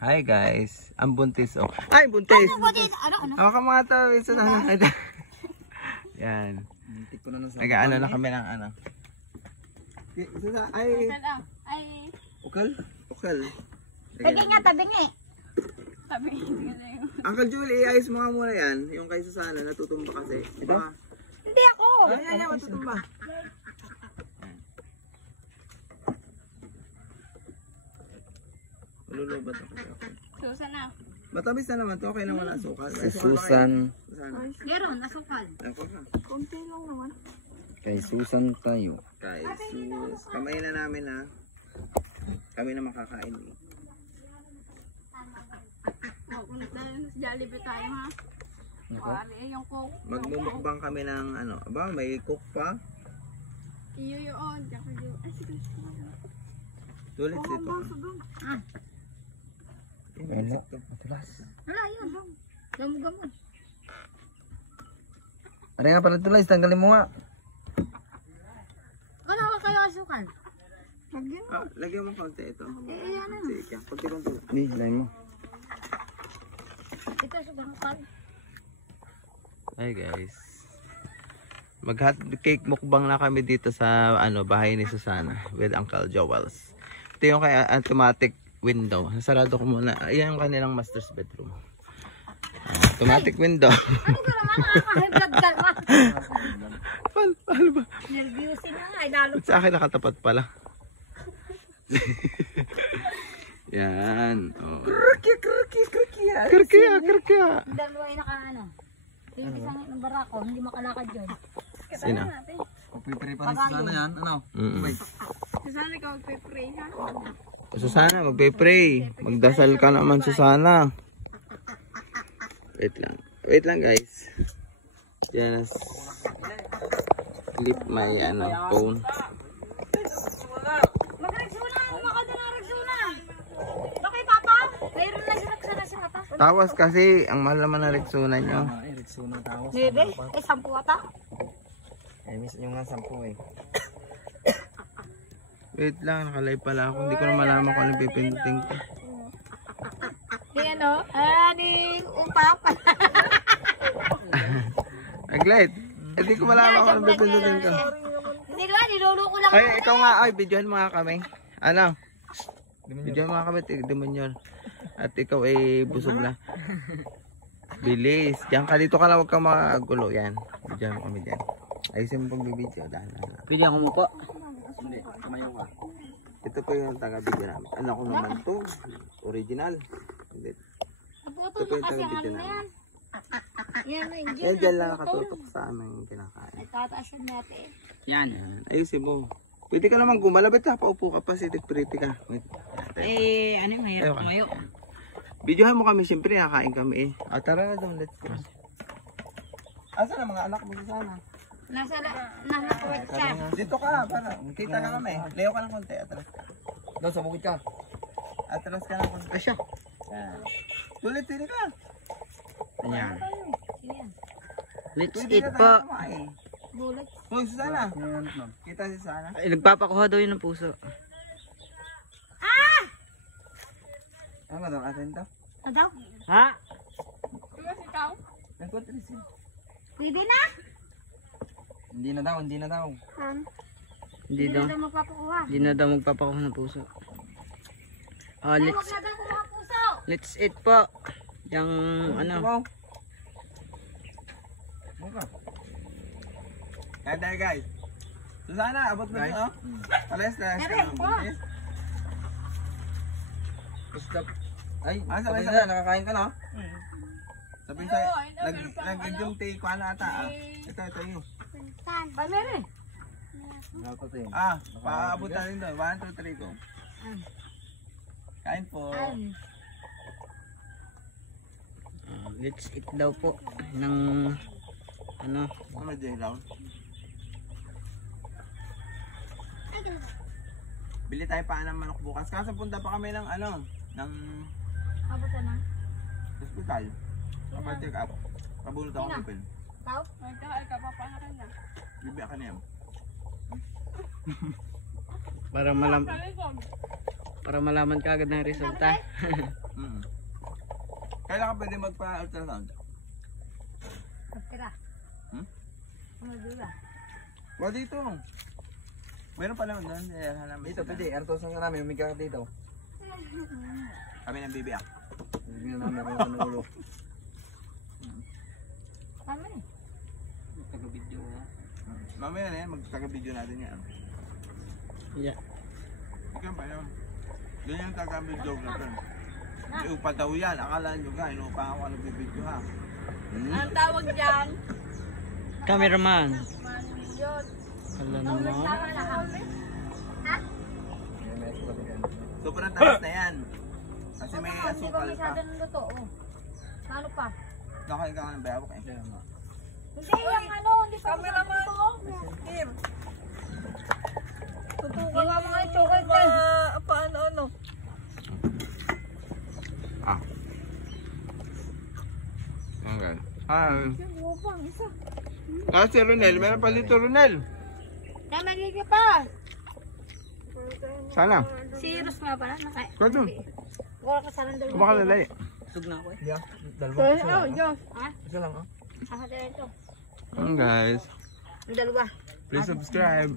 Hi guys, ang buntis oh. Ay, buntis! Ano? Ako ka mga tao, isa na. Yan. Nag-ano na kami ng ano. Ay, ukal. Tabi nga, tabi nga eh. Uncle Julie, iayos mo nga muna yan. Yung kay Susana, natutumba kasi. Diba? Hindi ako. Yan, matutumba. Lulubat ako. Susan na. Matamis na naman to, okay na wala asukal. Si Susan. Meron, asukal. Ako ka. Konti lang naman. Kay Susan tayo. Kay Sus. Kamay na namin ha. Kami na makakain eh. Kung sa Jollibee tayo ha. Yung coke. Magmumukbang kami ng ano. Aba, may cook pa. Iyo yun. Ay, sige. Sulit dito. Wala. Matulas. Wala yun. Gamot. Ano nga pala tulas, tanggalin mo nga. Wala ka kayo asukal. Lagyan mo. Lagyan mo konti ito. Yan na. Sige, konti. Hindi, hilahin mo. Ito asukal. Hi guys. Mag-hot cake mukbang na kami dito sa ano bahay ni Susana with Uncle Joels. Ito yung kay automatic window. Sarado ko muna. Ayan yung kanilang master's bedroom. Automatic window. Ano ka naman? Nakakahiblag ka naman. Paano ba? Nervyusin na nga. Ay lalo. Sa akin nakatapat pala. Yan. Oh. Kirkiya. Dalawa ay naka-ano. Yung isang ng barako, hindi makalakad yun. Sino? Pipiri pa rin si Susana yan. Ano? Susana, ikaw magpipray ha? Susana, magpe-pray. Magdasal ka naman, Susana. Wait lang guys. Just flip my phone. Mag-regsuna! Umakal na ng regsuna! Bakit papa? Mayroon na siya sa mata. Tawas kasi, ang mahal naman na reksuna nyo. Rexona tawas. Bebe, 10 ata. Miss nyo nga 10 eh. Wait lang, nakalive pala ako. Hindi ko na malaman kung ano pipindutin ko. Di ano? Di upap. Nag-live. Hindi ko malaman kung ano pipindutin ko. Hindi ba? Niluluko lang. Ay, ikaw nga. Ay, videohan mo nga kami. Ano? Videohan mo nga kami. Demonyor. At ikaw ay busog na. Bilis. Diyan ka dito ka lang. Huwag kang magulo. Yan. Videohan mo kami dyan. Ayusin mo pang bibidyo. Pwede ako mo po. Hindi. Kamayo ka. Ito po yung taga-video namin. Ano ko naman to? Original. Hindi. Ito po yung taga-video namin. Yan na yung Yan dyan lang nakatutok sa aming kinakain. tataas yun natin. Yan. Ayusin mo. Pwede ka naman gumalabit ha. Paupo ka pa. Pretty ka. Wait. Ano yung hayat? Tumayo. Videohan mo kami. Siyempre nakakain kami eh. Tara na doon. Let's go. Asa na mga anak mo sana? Nasa kawat siya. Dito ka. Para. Kita na kami. Leo ka ng konti. Atras ka. Doon sa bukid ka. Atras ka ng konti. Asya. Tulit ka. Ayan. Yan. Let's Pwede eat na po. tayo kumain. Bulat. Hoy, Susana. Kita si Susana. Ay, nagpapakuha daw yun ng puso. Ano daw atin to? Ano daw? Ha? Nagkontrisin. Pwede na? Hindi na daw. Hindi Hindi daw. na magpapakuha. Hindi na daw magpapakuha ng puso. Huwag na daw kumuha puso. Let's eat po. Yung ano. Wow. Buka. Kaya tayo guys. Susana, abot mo ito. Alas na. Stop. Ay, sabay na, nakakain ka na. Sabi sa nag-yung take ko na ata. Ito yun. Ba meron? Paabot na rin doon. 1, 2, 3 go. Kain po. Let's eat daw po ng ano. Ano dyan lang? Bili tayo pa ng manok bukas. Kaso punta pa kami ng ano, ng Abutan na. hospital. Kapag-check up. Pabulot ako ng pin. Tao? Ay ka pa na kanya. Bibi ka niya. Para malaman ka agad ng resulta. Kailan ka pwede magpa-ultrasound? Pagtira. Hmm? Ano dula? O dito. Meron pa naman doon. Dito, pwede. Artosan ka namin. Umiga ka dito. Kami ng bibiyak. Hindi na namin kung ano ulo. Tama eh. Taga-video ha. Mamaya na yan, magtaga-video natin yan. Yeah. Ikaw pa yun. Doon yung taga-video natin. Iupa daw yan. Akala nyo ka, inuupa ako nagbibideo ha. Anong tawag dyan? Cameraman. Yun. Wala naman. Tama na ha? Ha? Sobrang tamis na yan. Kasi may Hindi pa asukal pa. masyado ng luto. Oh. Ano pa? Nakain ka nga ng bayabok eh. Hindi, yung ano, hindi pa masyado luto. Kim. Gawa mo nga yung chocolate eh. Paano? Ah. Okay. Hi. Ah, si Ronel. Meron pa dito, Ronel. Namagigil pa. Sana. Si Ros nga pala. Kwento. Wala ka sana dalawa. Kumakalalay. Sug na ako eh. Yeah. Dalawa. Oh, Diyos. Ha? Isa lang oh. Asa dito? Guys. Ang dalawa. Please subscribe.